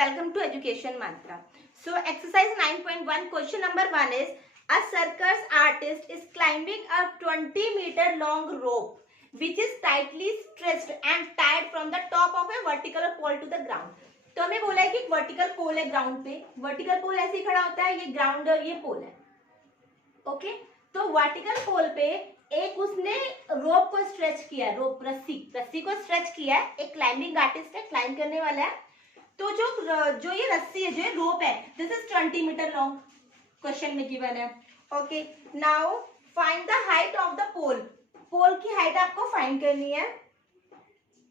welcome to Education Mantra. So exercise 9.1 question number 1 is a circus artist is climbing a 20-meter long rope which is tightly stretched and tied from the top of a vertical pole to the ground. तो हमें बोला है कि vertical पोल है ground पे, vertical पोल ऐसे ही खड़ा होता है, ये ग्राउंड ये पोल है. ओके, तो वर्टिकल पोल पे एक उसने रोप को स्ट्रेच किया, रोप रस्सी को स्ट्रेच किया है. एक क्लाइंबिंग आर्टिस्ट है, क्लाइंब करने वाला है. तो जो ये रस्सी है, जो ये रोप है, this is 20 metre long, question में गिवन है. Okay, now find the height of the pole. Pole की हाइट आपको फाइंड करनी है.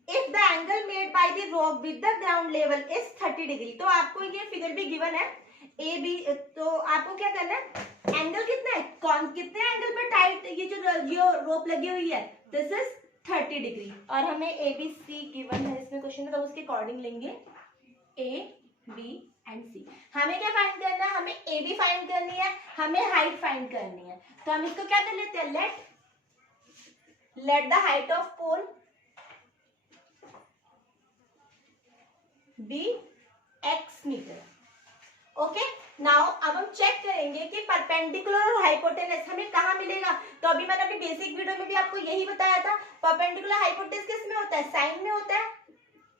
If the angle made by the rope with the ground level is 30 degree. तो आपको ये फिगर भी गिवन है ए बी. तो आपको क्या करना है, एंगल कितना है, कितने एंगल पे टाइट ये जो रोप लगी हुई है, दिस इज 30 डिग्री. और हमें ए बी सी गिवन है इसमें क्वेश्चन में, तो उसके अकॉर्डिंग लेंगे ए बी एंड सी. हमें क्या फाइंड करना है, हमें ए बी फाइंड करनी है, हमें हाइट फाइंड करनी है. तो हम इसको क्या कर लेते हैं, let the height of pole be x metre. Okay, now अब हम चेक करेंगे कि परपेंडिकुलर और हाइपोटेनस हमें कहाँ मिलेगा. तो अभी मैंने अपनी बेसिक वीडियो में भी आपको यही बताया था, परपेंडिकुलर हाइपोटेनस किस में होता है, साइन में होता है.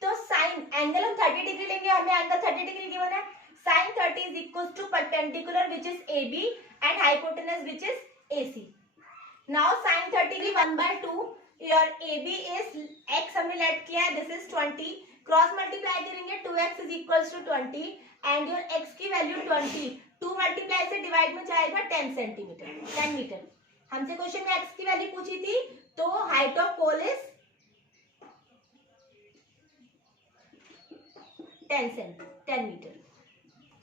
तो साइन एंगल हम 30 डिग्री लेंगे, हमें एंगल 30 डिग्री गिवन है. Sine 30 is equal to perpendicular which is A B and hypotenuse which is A C. Now sine 30 1/2, your A B is x हमने लेट किया है, दिस इज 20. क्रॉस मल्टीप्लाई करेंगे, 2x is equal to 20 and your x की value 20. 2 multiply से divide में जाएगा 10 centimetre, 10 metre. हमसे question में x की वैल्यू पूछी थी, तो height of pole is 10 metre.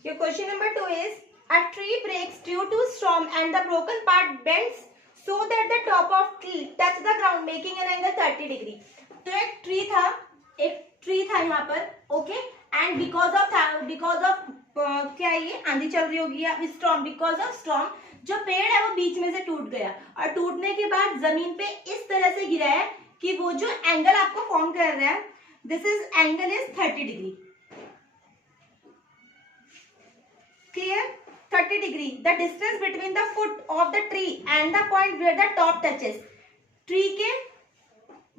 Your question number 2 is a tree breaks due to storm and the broken part bends so that the top of tree touch the ground making an angle 30 degree. तो एक tree था यहाँ पर. Okay, and because of क्या है, ये आंधी चल रही होगी या स्टॉर्म, बिकॉज ऑफ स्टॉर्म जो पेड़ है वो बीच में से टूट गया, और टूटने के बाद जमीन पे इस तरह से गिरा है कि वो जो एंगल आपको फॉर्म कर रहा है, this is angle is 30 degree. Clear? 30 degree. The distance between the foot of the tree and the point where the top touches. Tree के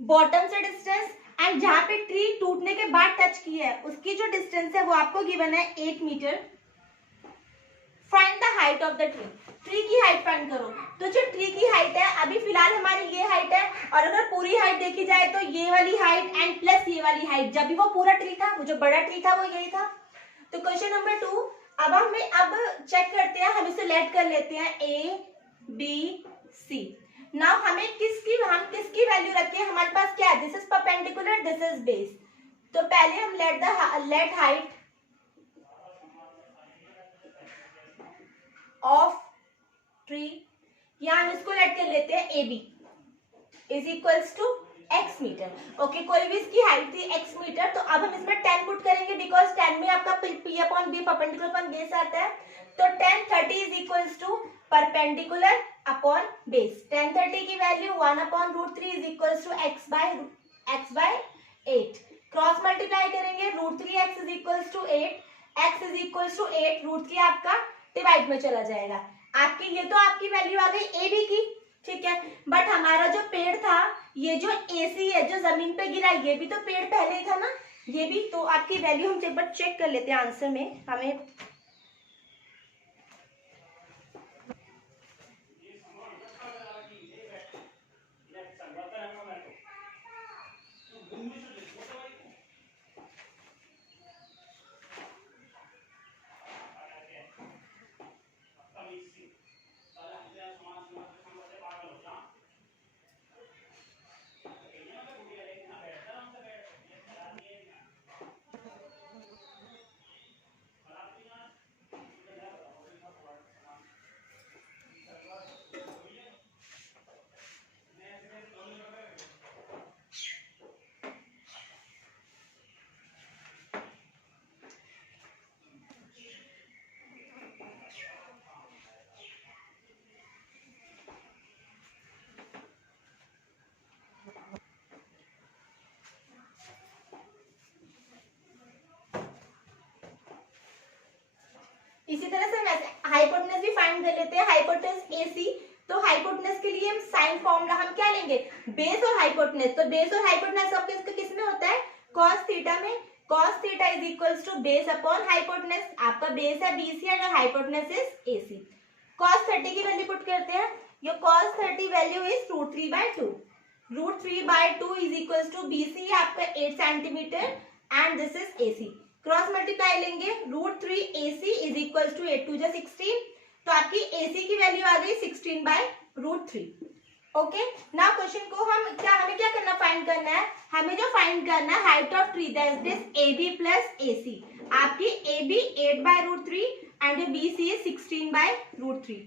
bottom से distance and जहाँ पे ट्री टूटने के बाद टच की है उसकी जो डिस्टेंस है वो आपको गिवन है 8 metre. Find the height of the tree. Tree की हाइट फाइंड करो. तो जो ट्री की हाइट है अभी फिलहाल हमारी ये हाइट है, और अगर पूरी हाइट देखी जाए तो ये वाली हाइट एंड प्लस ये वाली हाइट, जब भी वो पूरा ट्री था, वो जो बड़ा ट्री था वो यही था. तो क्वेश्चन नंबर 2, अब चेक करते हैं, हम इसे लेट कर लेते हैं ए बी सी. नाउ हमें किसकी वैल्यू रखें, हमारे पास क्या है, this is perpendicular, this is base. तो पहले हम लेट हाइट ऑफ ट्री, या हम इसको लेट कर लेते हैं A B is equals to x metre. Okay, कोई भी इसकी हाइट थी x मीटर, तो अब हम इसमें 10 पुट करेंगे, बिकॉज 10 में आपका p upon b perpendicular upon base आता है. तो 10 30 is equals to perpendicular upon base. 10 30 की value 1/√3 is equals to x by 8. Cross multiply करेंगे, √3x is equals to 8, x is equals to 8, √3 आपका डिवाइड में चला जाएगा. ये तो आपकी वैल्यू आ गई ए बी की, ठीक है. बट हमारा जो पेड़ था, ये जो AC है जो जमीन पे गिरा, ये भी तो पेड़ पहले था ना, ये भी. तो आपकी वैल्यू हम एक बार चेक कर लेते हैं आंसर में. हमें इसी तरह से वैसे हाइपोटेनस भी फाइंड कर लेते हैं, हाइपोटेनस AC। तो हाइपोटेनस के लिए हम साइन फॉर्मूला हम क्या लेंगे, बेस और हाइपोटेनस। तो बेस और हाइपोटेनस आपके किस में होता है, cos थीटा में। cos theta is equals to base upon hypotenuse. आपका बेस है BC and hypotenuse is AC। cos 30 की वैल्यू पुट करते हैं। Your cos 30 value is √3/2। √3/2 is equals to BC आपका 8 centimetre and this is AC। Cross multiply लेंगे, √3 AC is equals to 8 2 16। तो आपकी AC की वैल्यू आ गई 16/√3। ओके, नाउ क्वेश्चन को हमें क्या करना, फाइंड करना है। हमें जो फाइंड करना है height of tree, that is AB plus AC। आपकी AB 8/√3 एंड BC इज 16/√3।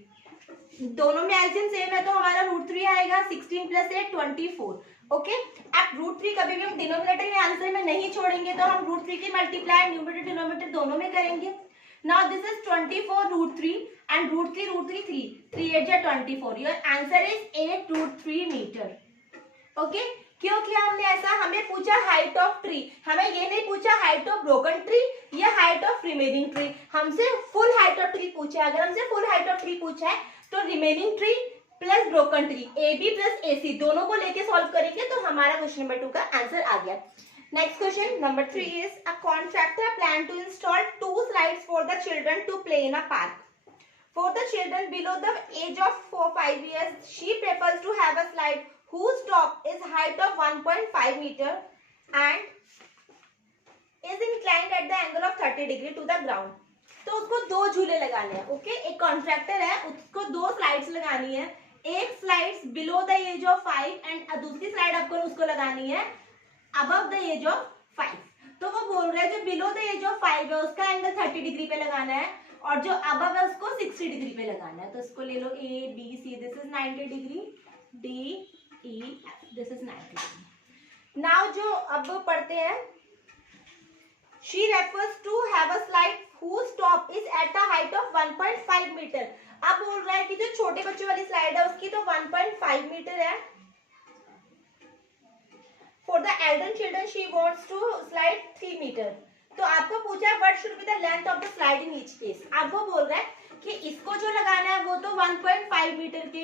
दोनों में एलसीएम सेम है तो हमारा √3 आएगा, 16 प्लस 8 24। ओके, अब √3 कभी भी हम डिनोमिनेटर में आंसर में नहीं छोड़ेंगे, तो हम √3 की मल्टीप्लाई न्यूमरेटर डिनोमिनेटर दोनों में करेंगे। नाउ दिस इज 24 √3 एंड √3 3 8 जा 24। Your answer is 8√3 metre. Okay, क्यों किया हमने ऐसा, हमें पूछा हाइट ऑफ ट्री, हमें ये नहीं पूछा हाइट ऑफ ब्रोकन ट्री या हाइट ऑफ रिमेनिंग ट्री, हमसे फुल हाइट ऑफ ट्री पूछा है। अगर हमसे फुल हाइट ऑफ ट्री पूछा है तो remaining tree plus broken tree, AB plus AC दोनों को लेके सॉल्व करेंगे तो हमारा क्वेश्चन नंबर 2 का आंसर आ गया। Next question number 3 is a contractor plan to install 2 slides for the children to play in a park. For the children below the age of 4-5 years, she prefers to have a slide whose top is height of 1.5 meter and is inclined at the angle of 30 degree to the ground. तो उसको 2 झूले लगाने हैं। Okay, एक contractor है, उसको 2 slides लगानी है। एक slides below the age of 5 and दूसरी स्लाइड आपको उसको लगानी है अबव द एज ऑफ 5। तो वो बोल रहा है जो बिलो द एज ऑफ 5 है उसका एंगल 30 डिग्री पे लगाना है और जो अबव है उसको 60 डिग्री पे लगाना है। तो इसको ले लो ABC, this is 90 degree, DEF, this is 90 degree. Now जो अब पढ़ते हैं, she refers to have a slide whose top is at a height of 1.5 metre. अब बोल रहा है कि जो छोटे बच्चों वाली स्लाइड है उसकी तो 1.5 मीटर है। For the elder children she wants to slide 3 metre. तो आपको पूछा what should be the length of the slide in each case. अब वो बोल रहा है कि इसको जो लगाना है वो तो 1.5 मीटर के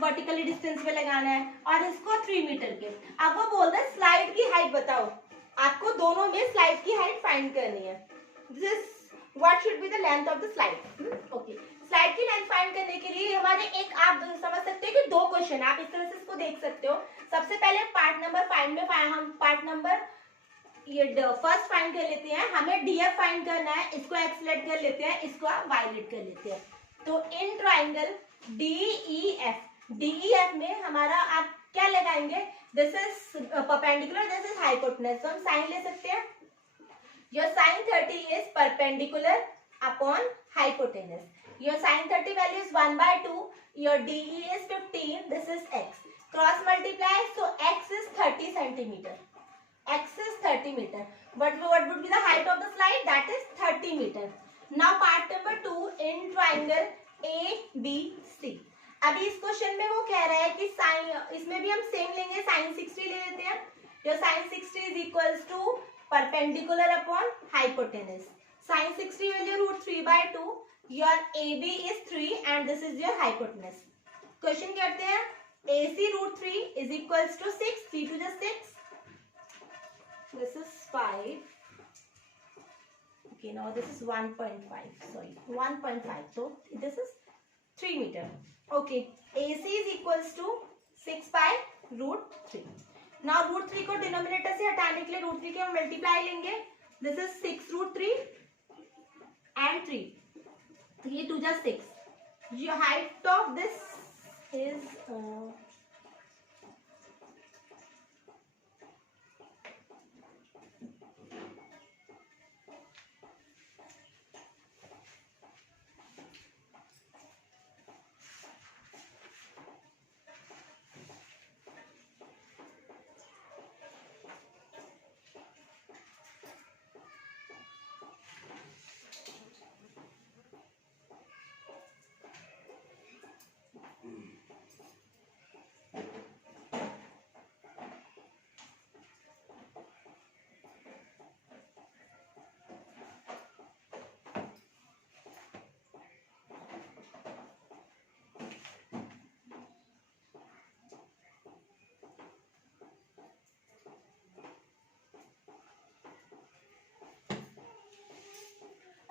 वर्टिकली डिस्टेंस पे लगाना है और इसको 3 मीटर के। अब वो बोल रहा है स्लाइड की हाइट बताओ, आपको दोनों में स्लाइड की हाइट फाइंड करनी है। This what should be the length of the slide. Okay, slide की लेंथ फाइंड करने के लिए हमारे एक आप समझ सकते हो कि 2 क्वेश्चन आप इस तरह से इसको देख सकते हो। सबसे पहले पार्ट नंबर 5 में हम पार्ट नंबर ये फर्स्ट फाइंड कर लेते हैं। हमें DF फाइंड करना है, इसको एक्स लेट कर लेते हैं, इसको वाई लेट कर लेते हैं। तो इन ट्राइंगल DEF में हमारा आप क्या लगाएंगे, this is perpendicular, this is hypotenuse. तो हम साइन ले सकते हैं, your sine 30 is perpendicular upon hypotenuse. Your sine 30 value is 1/2, your DE E 15, this is x। Cross multiply, so x is 30 centimeter. X is 30 meter. What would be the height of the slide? That is 30 meter. Now part number 2 in triangle ABC. अभी इस question में वो कह रहा है कि sign, इसमें भी हम सेम लेंगे, साइन 60 ले लेते हैं। जो sine 60 is equals to perpendicular upon hypotenuse. Sine 60 value √3/2, your AB is 3 and this is your hypotenuse. Question करते हैं, AC √3 is equals to 6, 3 to the 6. This is 5. Okay, now this is 1.5. Sorry, 1.5. So this is 3 meter. Okay, AC is equals to 6/√3. Now √3 को denominator से हटाने के लिए √3 के हम multiply लेंगे। This is 6√3 and 3. 3 to the 6. Your height of this is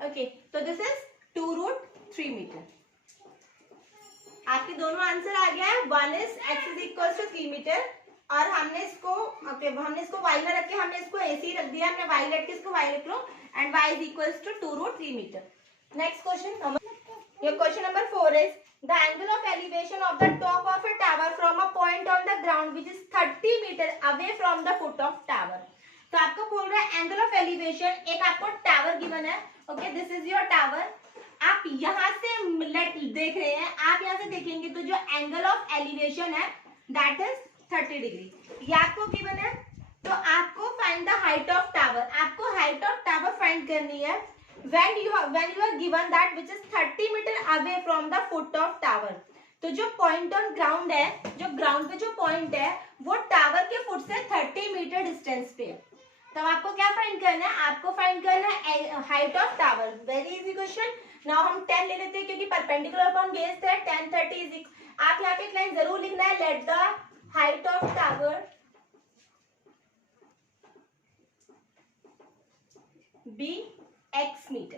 okay, तो this is 2√3 metre. आपके दोनों आंसर आ गया है। One is x is equal to 3 metre और हमने इसको हमने इसको y में रख के हमने इसको ऐसे ही रख दिया, हमने y रख के इसको y रख लो and y is equal to 2√3 metre. Next question, your question number 4 is the angle of elevation of the top of a tower from a point on the ground which is 30 meter away from the foot of tower। तो आपको बोल रहा है angle of elevation, एक आपको tower given है, okay, this is your tower. आप यहाँ से देख रहे हैं, आप यहाँ से देखेंगे तो जो एंगल ऑफ एलिवेशन है दैट इज 30 डिग्री, ये आपको गिवन है। तो आपको find the height of tower, आपको हाइट ऑफ टावर फाइंड करनी है when you are given that which is 30 meter away from the foot of tower। तो जो पॉइंट ऑन ग्राउंड है, जो ग्राउंड पे जो पॉइंट है वो टावर के फुट से 30 मीटर डिस्टेंस पे है। तब आपको क्या फाइंड करना है, आपको फाइंड करना है height of tower. Very easy question. Now हम 10 ले लेते हैं क्योंकि परपेंडिकुलर अपॉन बेस है 10 30 इज। आप यहाँ पे एक लाइन जरूर लिखना है, let the height of tower be x meter।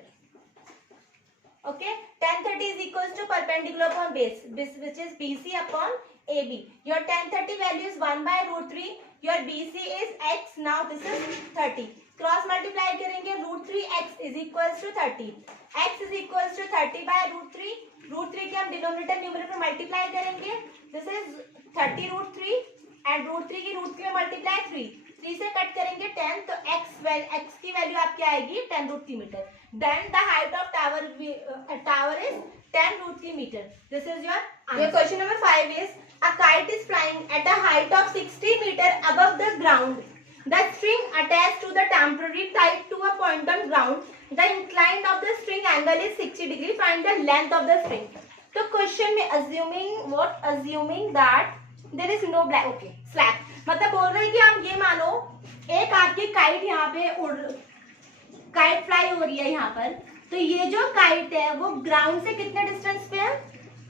Okay, 10 30 is equals to perpendicular upon base, which is BC upon AB। Your 10 30 value is 1/√3, your BC is x, now this is 30, cross multiply करेंगे √3x is equals to 30, x is equals to 30/√3, √3 के हम denominator numerator में multiply करेंगे, this is 30√3 and √3 की √3 में multiply 3 से cut करेंगे 10, तो x की वैल्यू आपकी आएगी 10√3 metre. Then the height of tower is 10√3 metre. This is your question number 5 is a kite is flying at a height of 60 metre above the ground, the string attached to the temporary tied to a point on ground, the incline of the string angle is 60 degree, find the length of the string. तो question में assuming that there is no black, okay, slack, मतलब बोल रहे हैं कि आप ये मानो एक आपकी काइट यहाँ पे काइट फ्लाई हो रही है यहाँ पर, तो ये जो काइट है वो ग्राउंड से कितने डिस्टेंस पे है,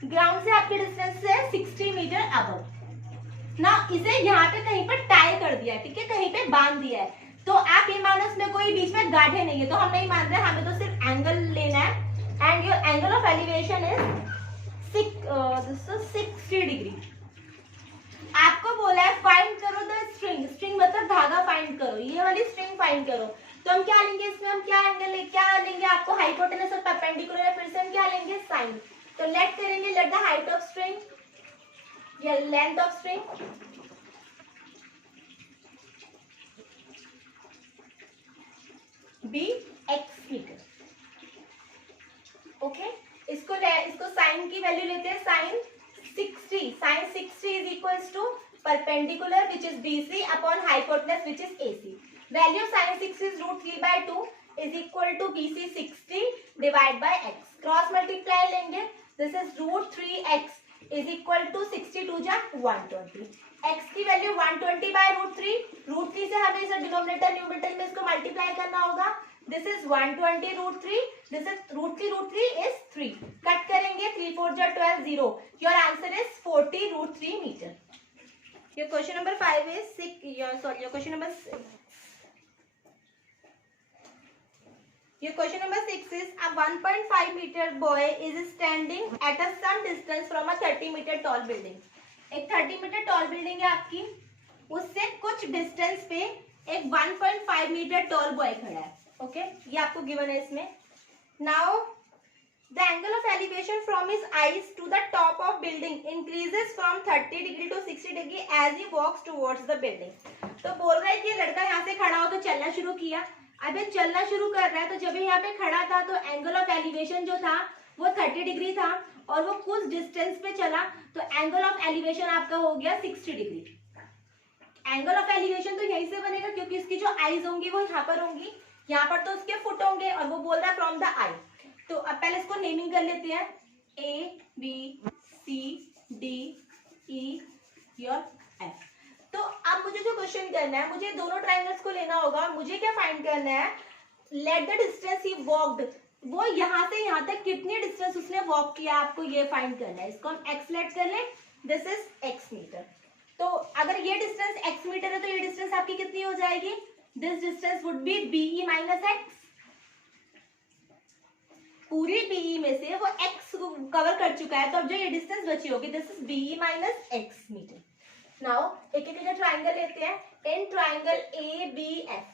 ग्राउंड से आपके डिस्टेंस है 60 मीटर अबव ना। इसे यहाँ पे कहीं पर टाई कर दिया है, ठीक है, कहीं पे बांध दिया है, तो आप ये मानो इसमें कोई बीच में गांठें नहीं है, तो हम नहीं मान रहे, हमें तो सिर्फ एंगल लेना है and your angle of elevation is 60 degree. आपको बोला है फाइंड करो द स्ट्रिंग, स्ट्रिंग मतलब धागा फाइंड करो, ये वाली स्ट्रिंग फाइंड करो। तो हम क्या लेंगे इसमें, हम क्या एंगल क्या लेंगे, आपको हाइपोटेनस और परपेंडिकुलर है, फिर से हम क्या लेंगे साइन। तो लेट करेंगे, let the height of string या length of string be x metre. Okay, इसको साइन की वैल्यू लेते हैं, sine 60 is equals to perpendicular which is BC upon hypotenuse which is AC। Value sin 6 is √3/2 is equal to BC 60 divided by x। Cross multiply लेंगे, this is √3x is equal to 62 जा 120। x की value 120/√3, √3 से हमें इसे denominator numerator में इसको multiply करना होगा, this is 120√3, this is √3 is 3, cut करेंगे 3 4 जा 12 0, your answer is 40√3 meter। your question number 5 is your question number 6, your question number 6 is a 1.5 meter boy is standing at a some distance from a 30 meter tall building। एक 30 metre tall building है आपकी, उससे कुछ distance पे एक 1.5 metre tall boy खड़ा है, okay, ये आपको गिवन है इसमें। Now the angle of elevation from his eyes to the top of building increases from 30 degree to 60 degree as he walks towards the building. तो बोल रहा है कि लड़का यहाँ से खड़ा हो तो चलना शुरू किया, अब ये चलना शुरू कर रहा है, तो जब ये यहाँ पे खड़ा था तो एंगल ऑफ एलिवेशन जो था वो 30 डिग्री था और वो कुछ डिस्टेंस पे चला, तो एंगल ऑफ एलिवेशन आपका हो गया 60 डिग्री। एंगल ऑफ एलिवेशन तो यहीं से बनेगा क्योंकि इसकी जो आईज होंगी वो यहाँ पर होंगी, यहाँ पर तो उसके फुट होंगे और वो बोल रहा है फ्रॉम द आई। तो अब पहले इसको नेमिंग कर लेते हैं, A B C D E your F. तो अब मुझे जो क्वेश्चन करना है, मुझे दोनों ट्रायंगल्स को लेना होगा, मुझे क्या फाइंड करना है, let the distance he walked, वो यहाँ से यहाँ तक कितनी डिस्टेंस उसने वॉक किया, आपको ये फाइंड करना है। इसको हम x लेट कर लें, दिस इज x मीटर। तो अगर ये डिस्टेंस x मीटर है तो ये डिस्टेंस आपकी कितनी हो जाएगी, this distance would be BE minus x। पूरी बीई में से वो एक्स कवर कर चुका है, तो अब जो ये डिस्टेंस बची होगी this is BE minus x metre. Now एक एक करके ट्राइंगल लेते हैं. In triangle A B F,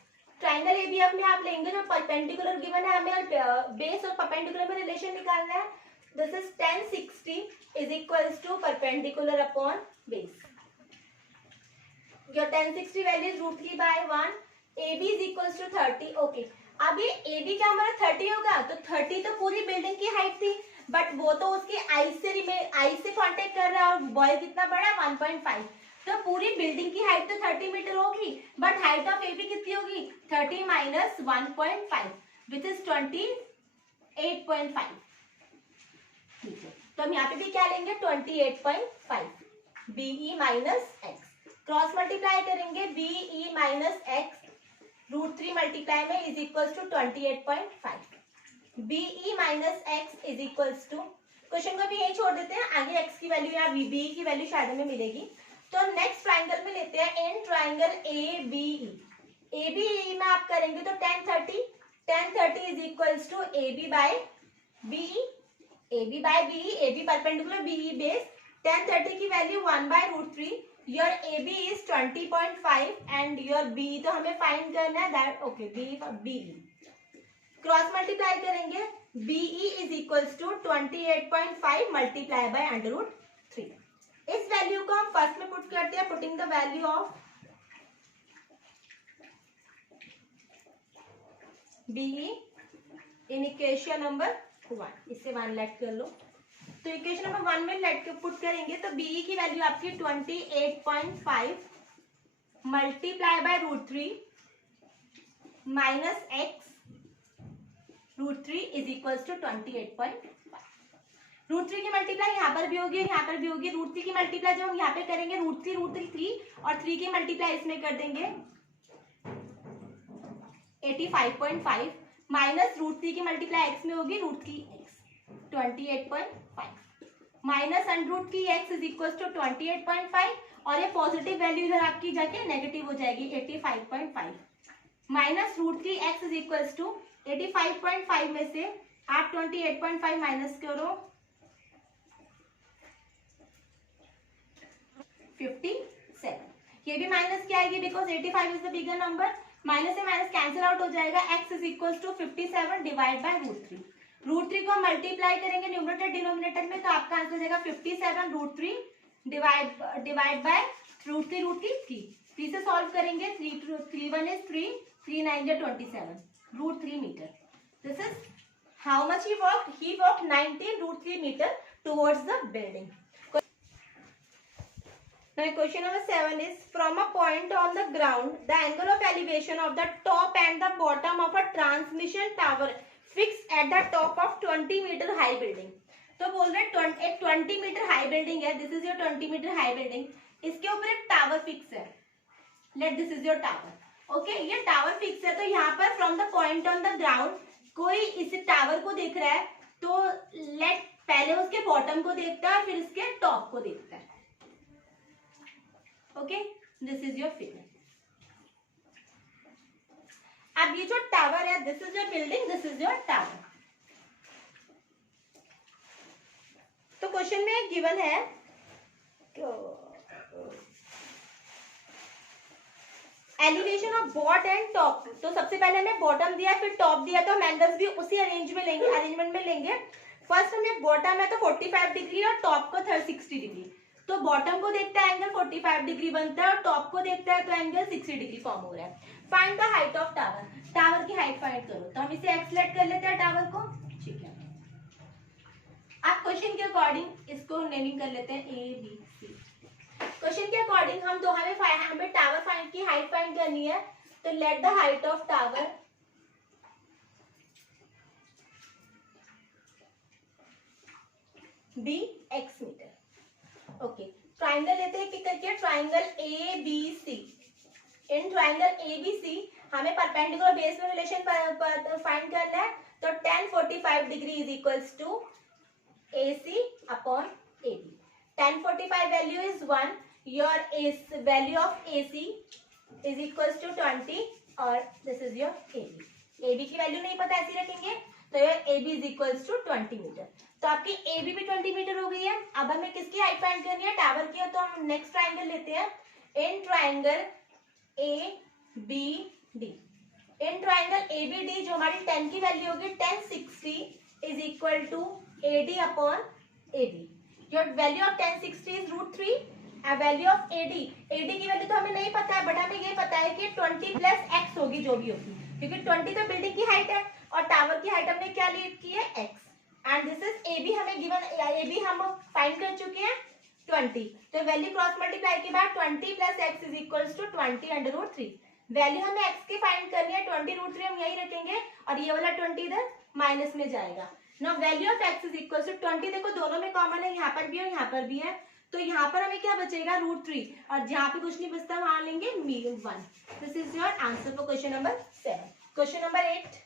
triangle A B F में आप लेंगे जो परपेंडिकुलर गिवन है, हमें बेस और परपेंडिकुलर में रिलेशन निकालना है. This is 1060 is equals to perpendicular upon base. Your 1060 value is √3/1. A B is equals to 30. Okay, अब ये ए बी क्या हमारा 30 होगा, तो 30 तो पूरी बिल्डिंग की हाइट थी, बट वो तो उसकी आई से कांटेक्ट कर रहा है, और बॉय कितना बड़ा 1.5, तो पूरी बिल्डिंग की हाइट तो 30 मीटर होगी, but height of A B कितनी होगी 30 माइनस 1.5 विच इज 28.5 मीटर. तो हम यहाँ पे भी क्या लेंगे 28.5. BE minus x, cross multiply करेंगे बीई माइनस एक्स √3 मल्टीप्लाई में is equals to 28.5. BE minus x is equals to, question को भी यही छोड़ देते हैं, आगे एक्स की वैल्यू या बीई की वैल्यू शायद में मिलेगी. तो नेक्स्ट ट्राइंगल में लेते हैं इन ट्राइंगल ए बी में आप करेंगे तो 1030 is equals to A B by BE. A B perpendicular BE base. 1030 की value 1/√3. Your A B is 20.5 and your B तो हमें फाइंड करना है that. Okay, BE cross multiply करेंगे BE is equals to 28.5 multiply by √3. इस value को हम first में पुट करते हैं, putting the value of BE in equation number 1. इससे 1 लेट कर लो, तो इक्वेशन नंबर 1 में लेट पुट करेंगे तो बीई की वैल्यू आपकी 28.5 multiply by √3 minus x √3 is equals to 28.5. √3 की मल्टीप्लाई यहाँ पर भी होगी, यहाँ पर भी होगी. √3 की मल्टीप्लाई जब हम यहाँ पे करेंगे √3 3 और 3 की मल्टीप्लाई इसमें कर देंगे 85.5 माइनस √3 की मल्टीप्लाई x में होगी √3x 28.5 माइनस √3 की x इज इक्वल टू 28.5 और ये पॉजिटिव वैल्यू इधर आपकी जाके नेगेटिव हो जाएगी 85.5 minus √3x is equal to 85.5 में से आप 28.5 माइनस करो 57. ये भी माइनस क्या आएगी because 85 is the bigger number. Minus से माइनस कैंसिल आउट हो जाएगा. x is equal to 57 divide by √3. √3 को मल्टीप्लाई करेंगे न्यूमरेटर डिनोमिनेटर में तो आपका आंसर हो जाएगा 57 √3 डिवाइड बाय √3 3 से सॉल्व करेंगे. 3 1 is 3 3 9 is 27 √3 metre. This is how much he walked 19 √3 metre towards the building. Now question number 7 is from a point on the ground, the angle of elevation of the top and the bottom of a transmission tower fixed at the top of 20 meter high building. तो बोल रहे एक 20 metre high building है. This is your 20 metre high building. इसके ऊपर एक tower fix है. Let this is your tower. Okay, ये टावर फिक्स है. तो यहाँ पर from the point on the ground कोई इस टावर को देख रहा है तो लेट पहले उसके बॉटम को देखता है फिर इसके टॉप को देखता है. Okay, this is your figure. अब ये जो टावर है this is your building, this is your tower. तो क्वेश्चन में गिवन है elevation of bottom and top. तो सबसे पहले हमें बॉटम दिया फिर टॉप दिया, तो हम एंगल्स भी उसी अरेंजमेंट में लेंगे. फर्स्ट हमें बॉटम है तो 45 डिग्री और टॉप को 60 डिग्री. तो बॉटम को देखता है एंगल 45 डिग्री बनता है और टॉप को देखता है तो एंगल 60 डिग्री फॉर्म हो रहा है. Find the height of tower. Tower की हाइट फाइंड करो. तो हम इसे एक्स लेट कर लेते हैं टावर को. ठीक है, आप क्वेश्चन के अकॉर्डिंग इसको नेमिंग कर लेते हैं ए बी सी. क्वेश्चन के अकॉर्डिंग हमें टावर फाइंड की हाइट फाइंड करनी है. तो let the height of tower be x metre. Okay, triangle लेते हैं करके triangle A B C. In triangle A B C हमें परपेंडिकुलर बेस में रिलेशन फाइंड करना है. तो 1045 degree is equals to A C upon A B. 1045 value is 1. Your value of A C is equals to 20 और this is your A B. A B की value नहीं पता ऐसी रखेंगे तो ये A B is equals to 20 metre. तो आपकी ए बी भी 20 मीटर हो गई है। अब हमें किसकी हाइट फाइंड करनी है, टावर की है। तो हम नेक्स्ट ट्राइंगल लेते हैं, in triangle A B D. In triangle A B D जो हमारी 10 की वैल्यू होगी 1060 is equal to A D upon A B. Your value of 1060 is √3 and value of AD की वैल्यू तो हमें नहीं पता है, बट हमें ये पता है कि 20 प्लस एक्स होगी जो भी होगी, क्योंकि 20 तो बिल्डिंग की हाइट है और टावर की हाइट हमने क्या ली की है x। And this is A B, हमें गिवन ए बी हम फाइंड कर चुके हैं 20। तो वैल्यू क्रॉस मल्टीप्लाई के बाद 20 plus x is equals to 20 under root 3। Value हमें x की फाइंड करनी है, 20 √3 हम यही रखेंगे और ये वाला 20 इधर माइनस में जाएगा। Now value of x is equals to 20, देखो दोनों में कॉमन है, यहाँ पर भी और यहाँ पर भी है, तो यहाँ पर हमें क्या बचेगा √3 और जहाँ पे कुछ नहीं बचता वहां लेंगे 1। This is your answer for question number 7। Question number 8।